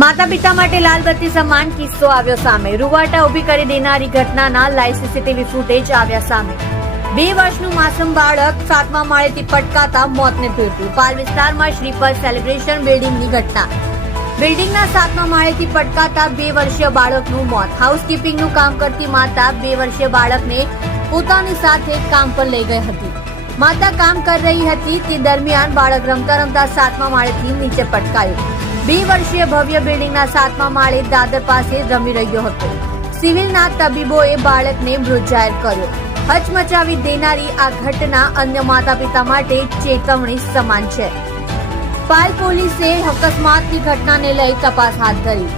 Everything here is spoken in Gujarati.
માતા પિતા માટે લાલ બત્તી સમાન કિસ્સો આવ્યો સામે। રૂવાટા ઉભી કરી દેનારી ઘટનાના લાઈવ સીસીટીવી ફૂટેજ આવ્યા સામે। 2 વર્ષનું માસૂમ બાળક 7મા માળેથી પટકાતા મોતને ભેટ્યું। પાલ વિસ્તારમાં શ્રીફળ સેલિબ્રેશન બિલ્ડિંગની ઘટના। બિલ્ડિંગના 7મા માળેથી પટકાતા 2 વર્ષીય બાળકનું મોત। હાઉસકીપિંગનું કામ કરતી માતા 2 વર્ષીય બાળકને પોતાની સાથે કામ પર લઈ ગઈ હતી। માતા કામ કરી રહી હતી તે દરમિયાન બાળક રમતા રમતા 7મા માળેથી નીચે પટકાયું। 2 વર્ષીય ભવ્ય બિલ્ડિંગના 7મા માળે દાદર પાસે રમી રહ્યો હતો। સિવિલના તબીબોએ બાળકને મૃત જાહેર કર્યો। હચમચાવી દેનારી આ ઘટના અન્ય માતા પિતા માટે ચેતવણી સમાન છે। પાલ પોલીસે અકસ્માતની ઘટનાને લઈ તપાસ હાથ ધરી।